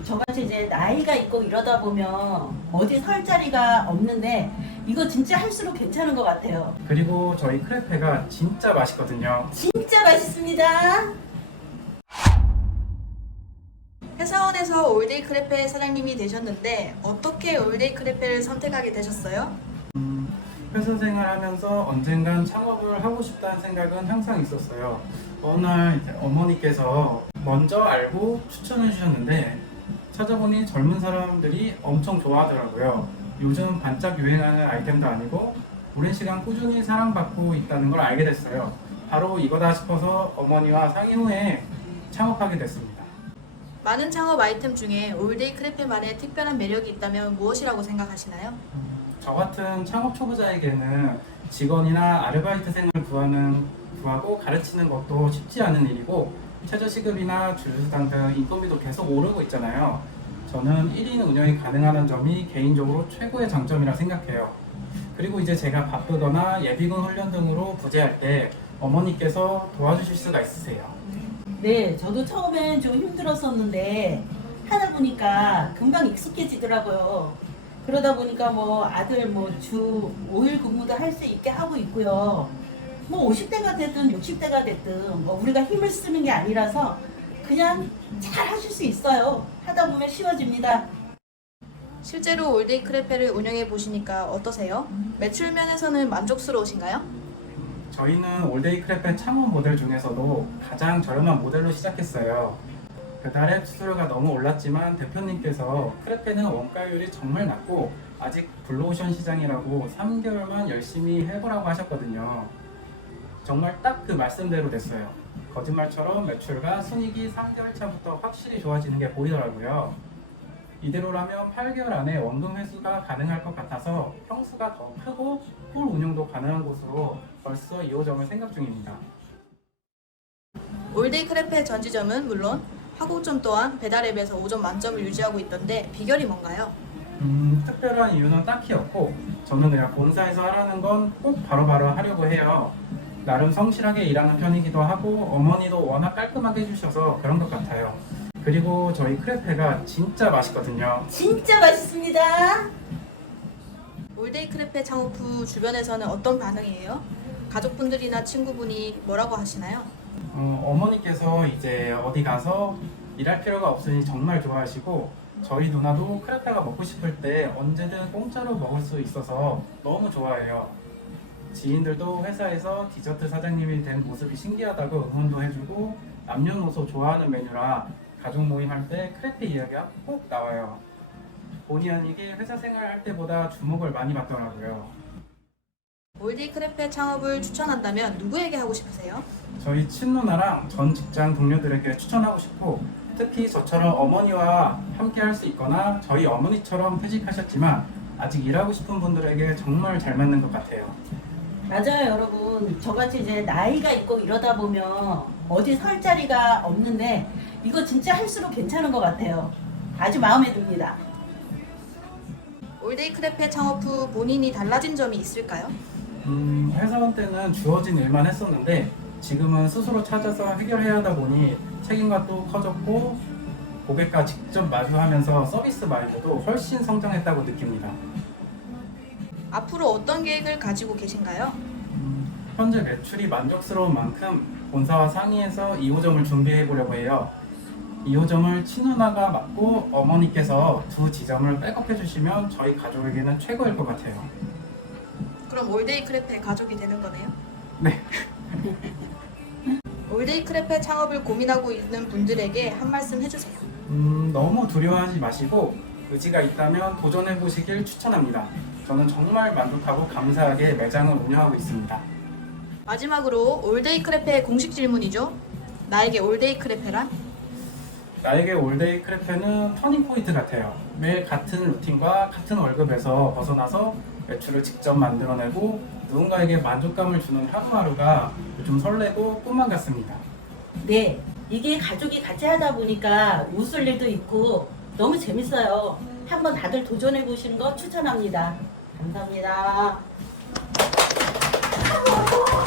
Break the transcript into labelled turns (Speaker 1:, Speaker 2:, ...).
Speaker 1: 저같이 이제 나이가 있고 이러다 보면 어디 설 자리가 없는데 이거 진짜 할수록 괜찮은 것 같아요.
Speaker 2: 그리고 저희 크레페가 진짜 맛있거든요.
Speaker 1: 진짜 맛있습니다.
Speaker 3: 회사원에서 올데이 크레페 사장님이 되셨는데 어떻게 올데이 크레페를 선택하게 되셨어요?
Speaker 2: 회사 생활하면서 언젠간 창업을 하고 싶다는 생각은 항상 있었어요. 어느 날 이제 어머니께서 먼저 알고 추천해 주셨는데 찾아보니 젊은 사람들이 엄청 좋아하더라고요. 요즘 반짝 유행하는 아이템도 아니고 오랜 시간 꾸준히 사랑받고 있다는 걸 알게 됐어요. 바로 이거다 싶어서 어머니와 상의 후에 창업하게 됐습니다.
Speaker 3: 많은 창업 아이템 중에 올데이 크레페만의 특별한 매력이 있다면 무엇이라고 생각하시나요?
Speaker 2: 저 같은 창업 초보자에게는 직원이나 아르바이트생을 구하고 가르치는 것도 쉽지 않은 일이고 최저시급이나 주휴수당 등 인건비도 계속 오르고 있잖아요. 저는 1인 운영이 가능하다는 점이 개인적으로 최고의 장점이라 생각해요. 그리고 이제 제가 바쁘거나 예비군 훈련 등으로 부재할 때 어머니께서 도와주실 수가 있으세요.
Speaker 1: 네, 저도 처음엔 좀 힘들었었는데 하다 보니까 금방 익숙해지더라고요. 그러다 보니까 뭐 아들 뭐 주 5일 근무도 할 수 있게 하고 있고요. 뭐 50대가 됐든 60대가 됐든 뭐 우리가 힘을 쓰는 게 아니라서 그냥 잘 하실 수 있어요. 하다 보면 쉬워집니다.
Speaker 3: 실제로 올데이 크레페를 운영해 보시니까 어떠세요? 매출 면에서는 만족스러우신가요?
Speaker 2: 저희는 올데이 크레페 창업 모델 중에서도 가장 저렴한 모델로 시작했어요. 그달에 수수료가 너무 올랐지만 대표님께서 크레페는 원가율이 정말 낮고 아직 블루오션 시장이라고 3개월만 열심히 해보라고 하셨거든요. 정말 딱 그 말씀대로 됐어요. 거짓말처럼 매출과 순이익이 3개월 차부터 확실히 좋아지는 게 보이더라고요. 이대로라면 8개월 안에 원금 회수가 가능할 것 같아서 평수가 더 크고 홀 운영도 가능한 곳으로 벌써 2호점을 생각 중입니다.
Speaker 3: 올데이 크레페 전지점은 물론 화곡점 또한 배달앱에서 5점 만점을 유지하고 있던데 비결이 뭔가요?
Speaker 2: 특별한 이유는 딱히 없고 저는 그냥 본사에서 하라는 건 꼭 바로바로 하려고 해요. 나름 성실하게 일하는 편이기도 하고 어머니도 워낙 깔끔하게 해주셔서 그런 것 같아요. 그리고 저희 크레페가 진짜 맛있거든요.
Speaker 1: 진짜 맛있습니다.
Speaker 3: 올데이 크레페 창업 후 주변에서는 어떤 반응이에요? 가족분들이나 친구분이 뭐라고 하시나요?
Speaker 2: 어머니께서 이제 어디 가서 일할 필요가 없으니 정말 좋아하시고 저희 누나도 크레페가 먹고 싶을 때 언제든 공짜로 먹을 수 있어서 너무 좋아해요. 지인들도 회사에서 디저트 사장님이 된 모습이 신기하다고 응원도 해주고 남녀노소 좋아하는 메뉴라 가족 모임 할 때 크레페 이야기가 꼭 나와요. 본의 아니게 회사 생활할 때보다 주목을 많이 받더라고요.
Speaker 3: 올데이 크레페 창업을 추천한다면 누구에게 하고 싶으세요?
Speaker 2: 저희 친누나랑 전 직장 동료들에게 추천하고 싶고 특히 저처럼 어머니와 함께 할 수 있거나 저희 어머니처럼 퇴직하셨지만 아직 일하고 싶은 분들에게 정말 잘 맞는 것 같아요.
Speaker 1: 맞아요, 여러분. 저같이 이제 나이가 있고 이러다 보면 어디 설 자리가 없는데 이거 진짜 할수록 괜찮은 것 같아요. 아주 마음에 듭니다.
Speaker 3: 올데이 크레페 창업 후 본인이 달라진 점이 있을까요?
Speaker 2: 회사원 때는 주어진 일만 했었는데 지금은 스스로 찾아서 해결해야 하다 보니 책임감도 커졌고 고객과 직접 마주하면서 서비스 마인드도 훨씬 성장했다고 느낍니다.
Speaker 3: 앞으로 어떤 계획을 가지고 계신가요?
Speaker 2: 현재 매출이 만족스러운 만큼 본사와 상의해서 2호점을 준비해 보려고 해요. 2호점을 친누나가 맡고 어머니께서 두 지점을 백업해 주시면 저희 가족에게는 최고일 것 같아요.
Speaker 3: 그럼 올데이 크레페 가족이 되는 거네요?
Speaker 2: 네.
Speaker 3: 올데이 크레페 창업을 고민하고 있는 분들에게 한 말씀 해주세요.
Speaker 2: 너무 두려워하지 마시고 의지가 있다면 도전해 보시길 추천합니다. 저는 정말 만족하고 감사하게 매장을 운영하고 있습니다.
Speaker 3: 마지막으로 올데이 크레페의 공식 질문이죠. 나에게 올데이 크레페란?
Speaker 2: 나에게 올데이 크레페는 터닝포인트 같아요. 매일 같은 루틴과 같은 월급에서 벗어나서 매출을 직접 만들어내고 누군가에게 만족감을 주는 하루하루가 요즘 설레고 꿈만 같습니다.
Speaker 1: 네, 이게 가족이 같이 하다 보니까 웃을 일도 있고 너무 재밌어요. 한번 다들 도전해 보시는 거 추천합니다. 감사합니다.